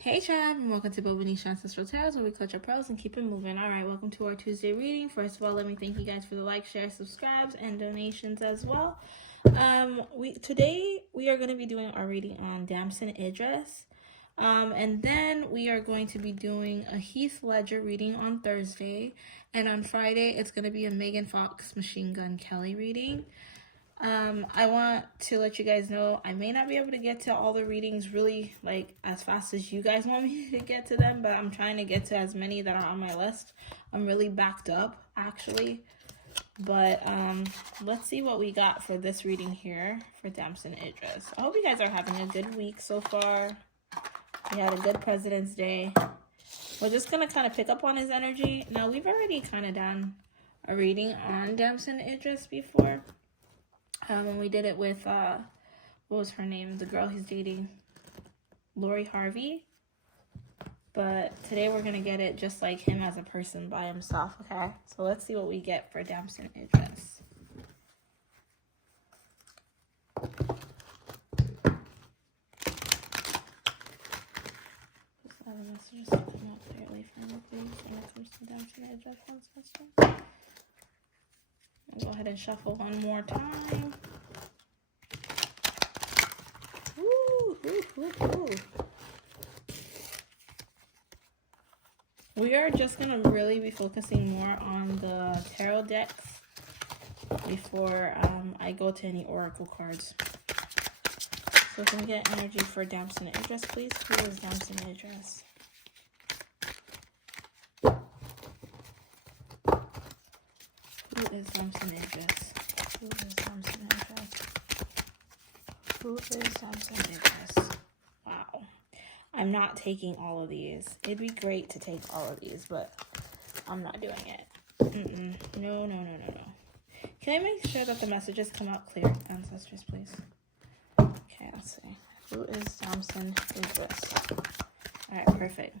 Hey tribe, and welcome to Bobo-Nesha Ancestral Tarot, where we clutch our pearls and keep it moving. Alright, welcome to our Tuesday reading. First of all, let me thank you guys for the like, share, subscribes, and donations as well. Today we are going to be doing our reading on Damson Idris. And then we are going to be doing a Heath Ledger reading on Thursday. And on Friday, it's going to be a Megan Fox Machine Gun Kelly reading. I want to let you guys know I may not be able to get to all the readings really like as fast as you guys want me to get to them, but I'm trying to get to as many that are on my list. I'm really backed up actually, but let's see what we got for this reading here for Damson Idris. I hope you guys are having a good week so far. We had a good President's Day. We're just gonna kind of pick up on his energy. Now we've already kind of done a reading on Damson Idris before. When we did it with, what was her name? The girl he's dating, Lori Harvey. But today we're going to get it just like him as a person by himself, okay? So let's see what we get for Damson Idris. Just have a message to come out clearly for me, please, when it comes to Damson Idris once again. I'll go ahead and shuffle one more time. Ooh. We are just going to really be focusing more on the tarot decks before I go to any oracle cards. So can we get energy for Damson Idris, please? Who is Damson Idris? Who is Damson Idris? Who is Damson Idris? Who is Damson Idris? Wow. I'm not taking all of these. It'd be great to take all of these, but I'm not doing it. No. Can I make sure that the messages come out clear, ancestors, please? Okay, let's see. Who is Damson Idris? Alright, perfect.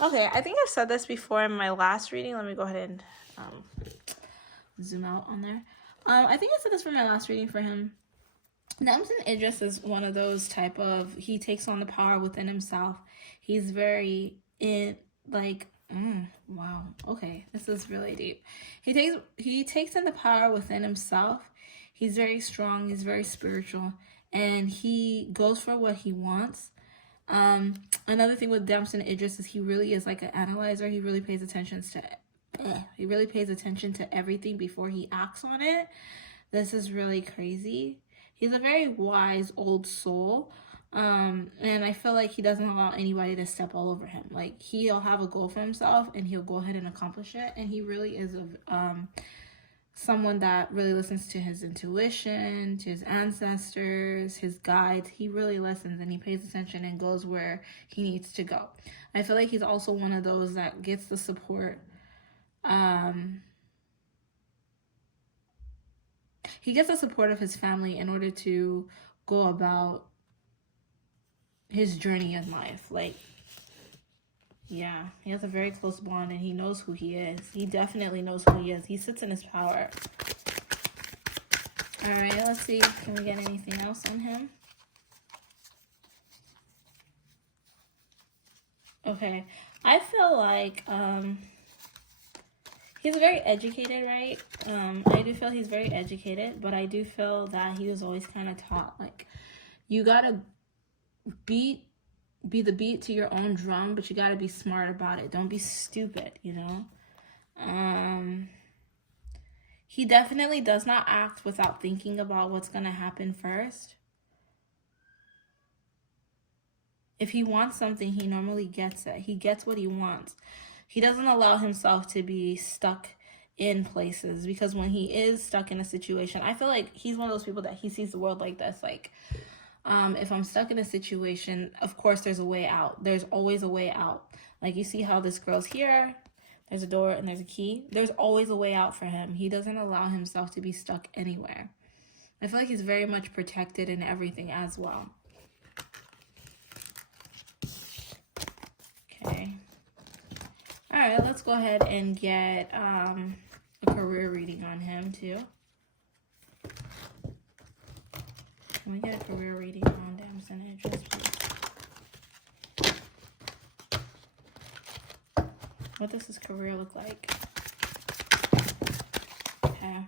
Okay, I think I've said this before in my last reading. Let me go ahead and zoom out on there. I think I said this for my last reading for him. Damson Idris is one of those type of, he takes on the power within himself. He's very wow, okay, this is really deep. He takes in the power within himself. He's very strong, he's very spiritual, and he goes for what he wants. Another thing with Damson Idris is he really is like an analyzer. He really pays attention to everything before he acts on it. This is really crazy. He's a very wise old soul, and I feel like he doesn't allow anybody to step all over him. Like, he'll have a goal for himself, and he'll go ahead and accomplish it, and he really is someone that really listens to his intuition, to his ancestors, his guides. He really listens, and he pays attention and goes where he needs to go. I feel like he's also one of those that gets the support. He gets the support of his family in order to go about his journey in life. Like, yeah, he has a very close bond, and he knows who he is. He definitely knows who he is. He sits in his power. All right, let's see. Can we get anything else on him? Okay, I feel like he's very educated, right? I do feel he's very educated, but I do feel that he was always kind of taught, like, you gotta be the beat to your own drum, but you gotta be smart about it. Don't be stupid, you know? He definitely does not act without thinking about what's gonna happen first. If he wants something, he normally gets it. He gets what he wants. He doesn't allow himself to be stuck in places, because when he is stuck in a situation, I feel like he's one of those people that he sees the world like this. Like, if I'm stuck in a situation, of course there's a way out. There's always a way out. Like, you see how this girl's here, there's a door and there's a key. There's always a way out for him. He doesn't allow himself to be stuck anywhere. I feel like he's very much protected in everything as well. Okay. All right, let's go ahead and get a career reading on him too. Can we get a career reading on Damson Idris, please? What does his career look like? Okay.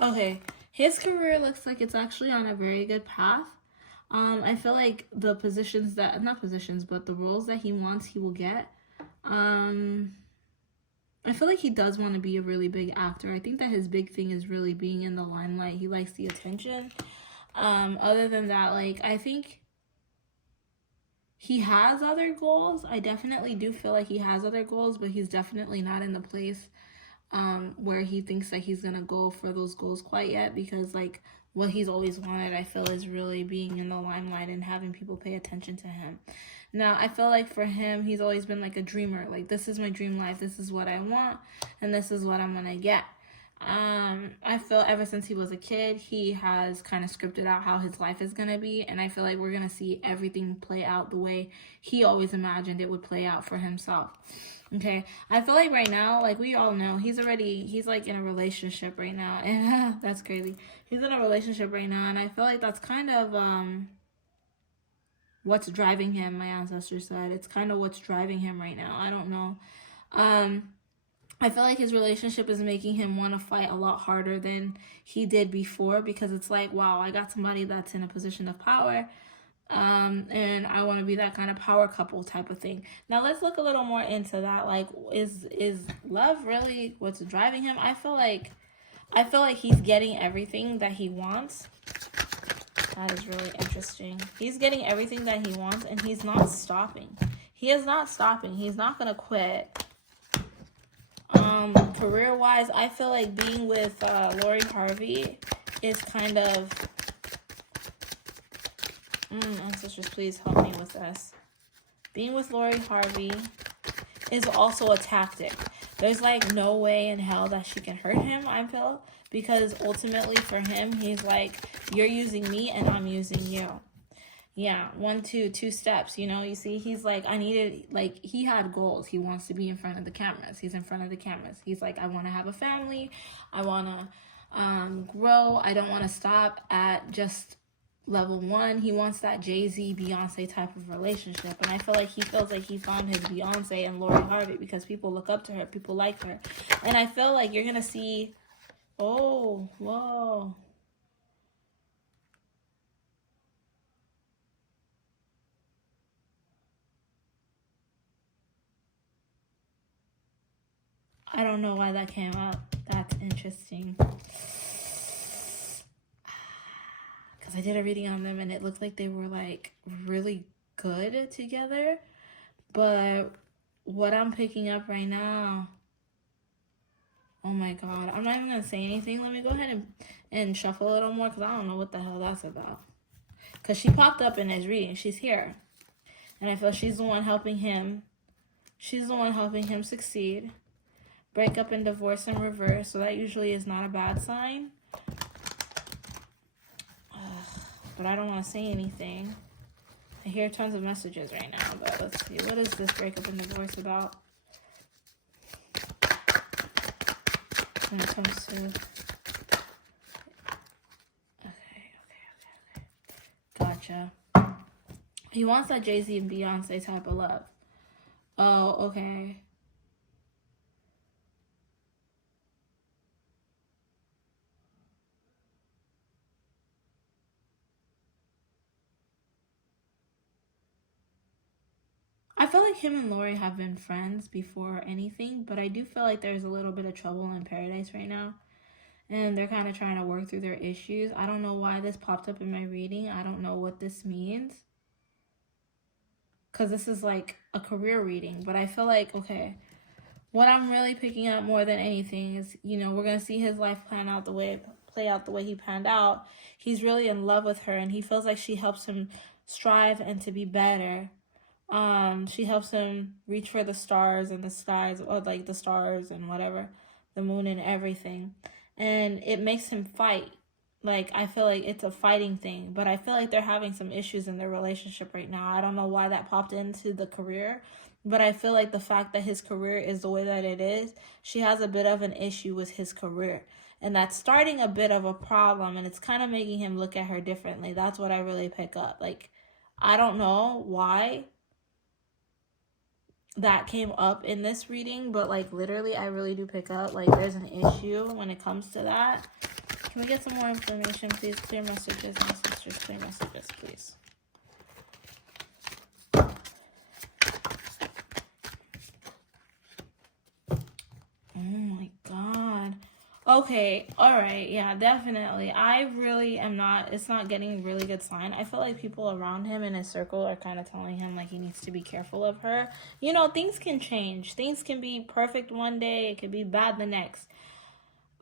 Okay, his career looks like it's actually on a very good path. I feel like the positions that, not positions, but the roles that he wants, he will get. I feel like he does want to be a really big actor. I think that his big thing is really being in the limelight. He likes the attention. Other than that, like, I think he has other goals. I definitely do feel like he has other goals, but he's definitely not in the place where he thinks that he's gonna go for those goals quite yet, because like what he's always wanted, I feel, is really being in the limelight and having people pay attention to him. Now, I feel like for him, he's always been like a dreamer. Like, this is my dream life. This is what I want, and this is what I'm gonna get. I feel ever since he was a kid, he has kind of scripted out how his life is gonna be, and I feel like we're gonna see everything play out the way he always imagined it would play out for himself. Okay, I feel like right now, like we all know, he's like in a relationship right now, and that's crazy. He's in a relationship right now, and I feel like that's kind of what's driving him. My ancestor said it's kind of what's driving him right now. I don't know. I feel like his relationship is making him want to fight a lot harder than he did before, because it's like, wow, I got somebody that's in a position of power, and I want to be that kind of power couple type of thing. Now let's look a little more into that. Like, is love really what's driving him? I feel like he's getting everything that he wants. That is really interesting. He's getting everything that he wants, and he's not stopping. He is not stopping. He's not gonna quit. Career-wise, I feel like being with Lori Harvey is kind of... ancestors, please help me with this. Being with Lori Harvey is also a tactic. There's like no way in hell that she can hurt him, I feel, because ultimately for him, he's like, you're using me and I'm using you. Yeah, 1, 2 steps, you know. You see, he's like, he had goals. He wants to be in front of the cameras. He's in front of the cameras. He's like, I want to have a family. I want to grow. I don't want to stop at just level 1. He wants that Jay-Z, Beyonce type of relationship. And I feel like he feels like he found his Beyonce and Lori Harvey, because people look up to her. People like her. And I feel like you're going to see, oh, whoa. I don't know why that came up. That's interesting. Because I did a reading on them, and it looked like they were, like, really good together. But what I'm picking up right now... Oh, my God. I'm not even going to say anything. Let me go ahead and shuffle a little more, because I don't know what the hell that's about. Because she popped up in his reading. She's here. And I feel she's the one helping him. She's the one helping him succeed. Breakup and divorce in reverse, so that usually is not a bad sign. But I don't want to say anything. I hear tons of messages right now, but let's see. What is this breakup and divorce about? When it comes to... Okay. Gotcha. He wants that Jay-Z and Beyonce type of love. Oh, okay. I feel like him and Lori have been friends before anything, but I do feel like there's a little bit of trouble in paradise right now, and they're kind of trying to work through their issues. I don't know why this popped up in my reading. I don't know what this means, because this is like a career reading, but I feel like, okay, what I'm really picking up more than anything is, you know, we're going to see his life play out the way he planned out. He's really in love with her, and he feels like she helps him strive and to be better. She helps him reach for the stars and the skies, or like the stars and whatever, the moon and everything. And it makes him fight. Like, I feel like it's a fighting thing, but I feel like they're having some issues in their relationship right now. I don't know why that popped into the career, but I feel like the fact that his career is the way that it is, she has a bit of an issue with his career. And that's starting a bit of a problem, and it's kind of making him look at her differently. That's what I really pick up. Like, I don't know why that came up in this reading, but like literally I really do pick up like there's an issue when it comes to that. Can we get some more information, please? Clear messages, ancestors, clear messages, please. Oh my god. Okay, alright, yeah, definitely. I really am not, it's not getting really good sign. I feel like people around him in his circle are kind of telling him like he needs to be careful of her. You know, things can change. Things can be perfect one day, it could be bad the next.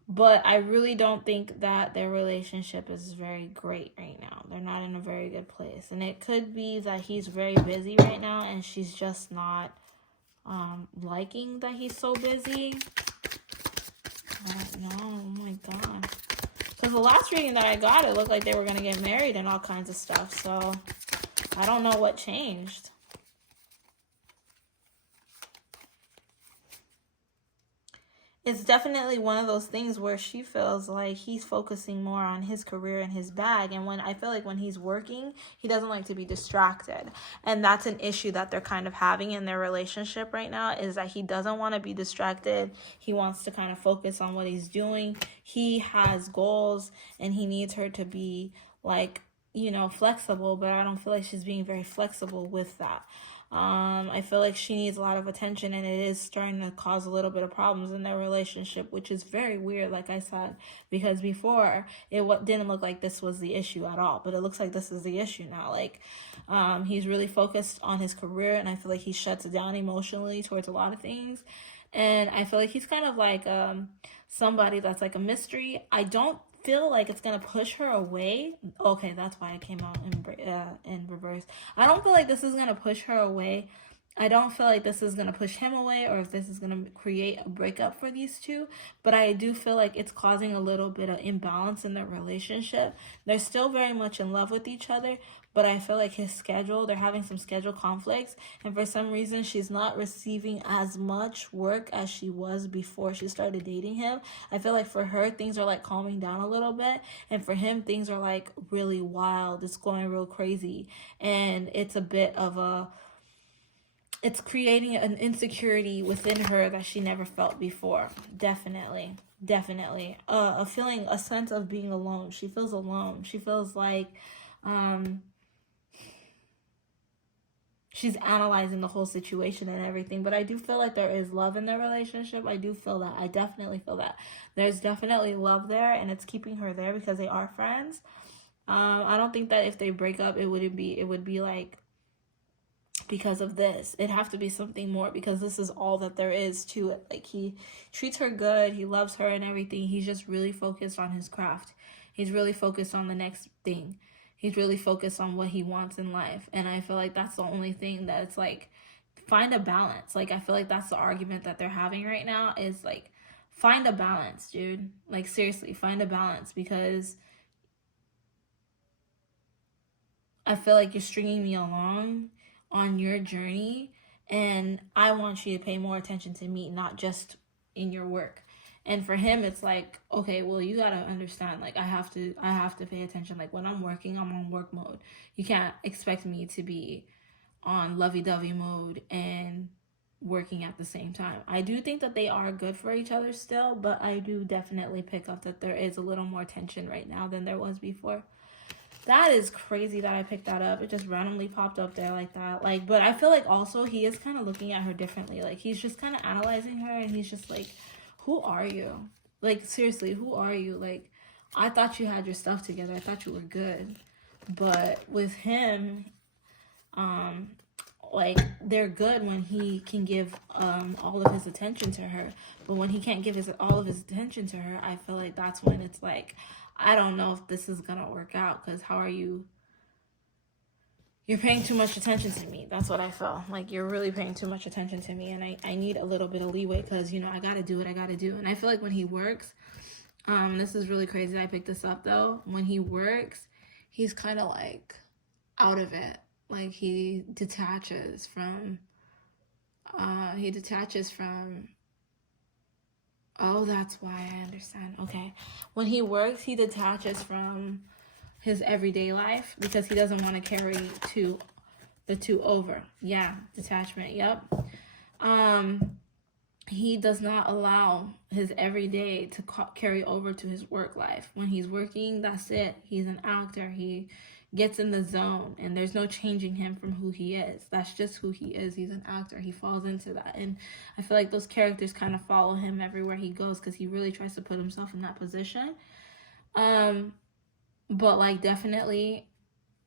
But I really don't think that their relationship is very great right now. They're not in a very good place. And it could be that he's very busy right now and she's just not liking that he's so busy. I don't know. Oh my god. Because the last reading that I got, it looked like they were going to get married and all kinds of stuff. So I don't know what changed. It's definitely one of those things where she feels like he's focusing more on his career and his bag. And when I feel like when he's working, he doesn't like to be distracted. And that's an issue that they're kind of having in their relationship right now, is that he doesn't want to be distracted. He wants to kind of focus on what he's doing. He has goals and he needs her to be like, you know, flexible, but I don't feel like she's being very flexible with that. I feel like she needs a lot of attention, and it is starting to cause a little bit of problems in their relationship, which is very weird, like I said, because before it didn't look like this was the issue at all, but it looks like this is the issue now. Like, he's really focused on his career, and I feel like he shuts down emotionally towards a lot of things, and I feel like he's kind of like somebody that's like a mystery. I don't feel like it's gonna push her away. Okay, that's why I came out in reverse. I don't feel like this is gonna push her away. I don't feel like this is gonna push him away, or if this is gonna create a breakup for these two. But I do feel like it's causing a little bit of imbalance in their relationship. They're still very much in love with each other, but I feel like his schedule, they're having some schedule conflicts, and for some reason she's not receiving as much work as she was before she started dating him. I feel like for her, things are like calming down a little bit, and for him, things are like really wild. It's going real crazy, and it's a bit of a, it's creating an insecurity within her that she never felt before. Definitely. A feeling, a sense of being alone. She feels alone. She feels like she's analyzing the whole situation and everything. But I do feel like there is love in their relationship. I do feel that. I definitely feel that. There's definitely love there, and it's keeping her there because they are friends. I don't think that if they break up, it would be like because of this. It'd have to be something more, because this is all that there is to it. Like, he treats her good, he loves her and everything. He's just really focused on his craft. He's really focused on the next thing. He's really focused on what he wants in life. And I feel like that's the only thing that it's like, find a balance. Like, I feel like that's the argument that they're having right now, is like, find a balance, dude. Like, seriously, find a balance, because I feel like you're stringing me along on your journey, and I want you to pay more attention to me, not just in your work. And for him, it's like, okay, well, you gotta understand, like, I have to pay attention. Like, when I'm working, I'm on work mode. You can't expect me to be on lovey-dovey mode and working at the same time. I do think that they are good for each other still, but I do definitely pick up that there is a little more tension right now than there was before. That is crazy that I picked that up. It just randomly popped up there like that. Like, but I feel like also he is kind of looking at her differently. Like, he's just kind of analyzing her, and he's just like, who are you? Like, seriously, who are you? Like, I thought you had your stuff together. I thought you were good. But with him, like, they're good when he can give all of his attention to her. But when he can't give all of his attention to her, I feel like that's when it's like, I don't know if this is gonna work out, because how are you? You're paying too much attention to me. That's what I felt. Like, you're really paying too much attention to me, and I need a little bit of leeway, because, you know, I gotta do what I gotta do. And I feel like when he works, this is really crazy. I picked this up though. When he works, he's kind of like out of it. Like, he detaches from. Oh, that's why I understand. Okay. When he works, he detaches from his everyday life because he doesn't want to carry the two over. Yeah, detachment. Yep. He does not allow his everyday to carry over to his work life. When he's working, that's it. He's an actor. He gets in the zone, and there's no changing him from who he is. That's just who he is. He's an actor. He falls into that, and I feel like those characters kind of follow him everywhere he goes because he really tries to put himself in that position. But like, definitely,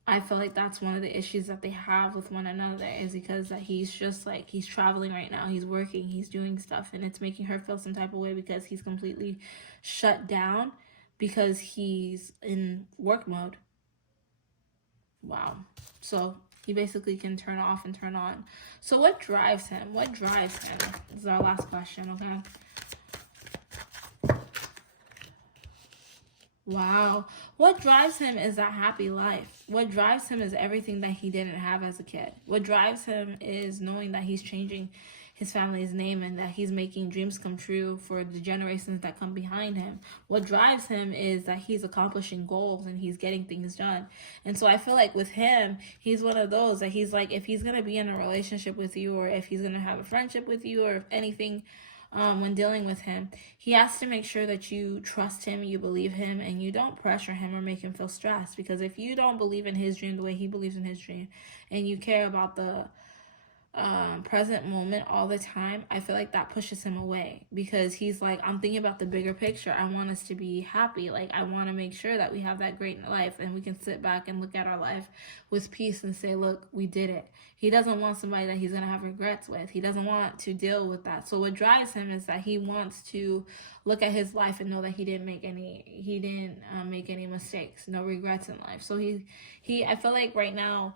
I feel like that's one of the issues that they have with one another, is because that he's just like, he's traveling right now, he's working, he's doing stuff, and it's making her feel some type of way because he's completely shut down because he's in work mode. Wow. So he basically can turn off and turn on. So what drives him? What drives him? This is our last question, okay? Wow. What drives him is that happy life. What drives him is everything that he didn't have as a kid. What drives him is knowing that he's changing his family's name and that he's making dreams come true for the generations that come behind him. What drives him is that he's accomplishing goals and he's getting things done. And so I feel like with him, he's one of those that he's like, if he's going to be in a relationship with you, or if he's going to have a friendship with you, or if anything, when dealing with him, he has to make sure that you trust him, you believe him, and you don't pressure him or make him feel stressed. Because if you don't believe in his dream the way he believes in his dream, and you care about the present moment all the time, I feel like that pushes him away, because he's like, I'm thinking about the bigger picture. I want us to be happy. Like, I want to make sure that we have that great life and we can sit back and look at our life with peace and say, look, we did it. He doesn't want somebody that he's going to have regrets with. He doesn't want to deal with that. So what drives him is that he wants to look at his life and know that he didn't make any mistakes, no regrets in life. So I feel like right now,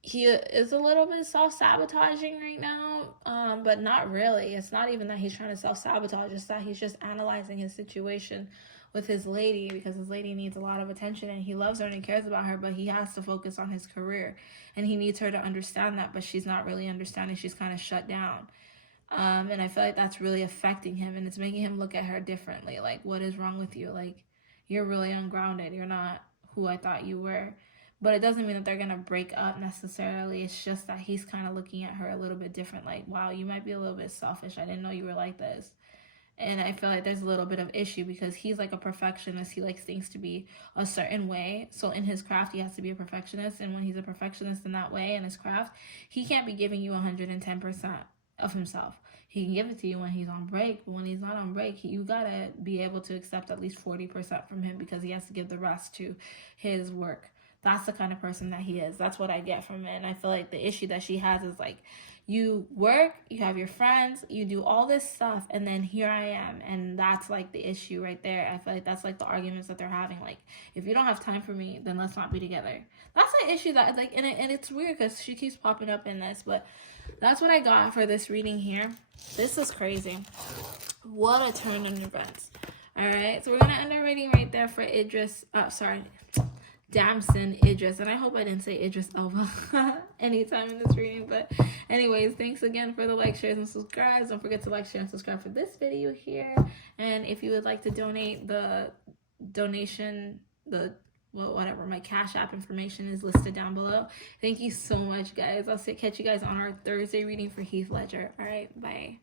he is a little bit self-sabotaging right now, but not really. It's not even that he's trying to self-sabotage. It's that he's just analyzing his situation with his lady, because his lady needs a lot of attention and he loves her and he cares about her, but he has to focus on his career and he needs her to understand that, but she's not really understanding. She's kind of shut down. And I feel like that's really affecting him, and it's making him look at her differently. Like, what is wrong with you? Like, you're really ungrounded. You're not who I thought you were. But it doesn't mean that they're going to break up necessarily. It's just that he's kind of looking at her a little bit different. Like, wow, you might be a little bit selfish. I didn't know you were like this. And I feel like there's a little bit of issue because he's like a perfectionist. He likes things to be a certain way. So in his craft, he has to be a perfectionist. And when he's a perfectionist in that way, in his craft, he can't be giving you 110% of himself. He can give it to you when he's on break. But when he's not on break, you got to be able to accept at least 40% from him, because he has to give the rest to his work. That's the kind of person that he is. That's what I get from it. And I feel like the issue that she has is like, you work, you have your friends, you do all this stuff, and then here I am. And that's like the issue right there. I feel like that's like the arguments that they're having. Like, if you don't have time for me, then let's not be together. That's the issue that, like, and it's weird because she keeps popping up in this, but that's what I got for this reading here. This is crazy. What a turn in events. All right, so we're going to end our reading right there for Damson Idris, and I hope I didn't say Idris Elba anytime in this reading, but anyways, thanks again for the like, shares, and subscribes. Don't forget to like, share, and subscribe for this video here, and if you would like to donate, the donation, whatever, my Cash App information is listed down below. Thank you so much, guys. I'll catch you guys on our Thursday reading for Heath Ledger. All right, bye.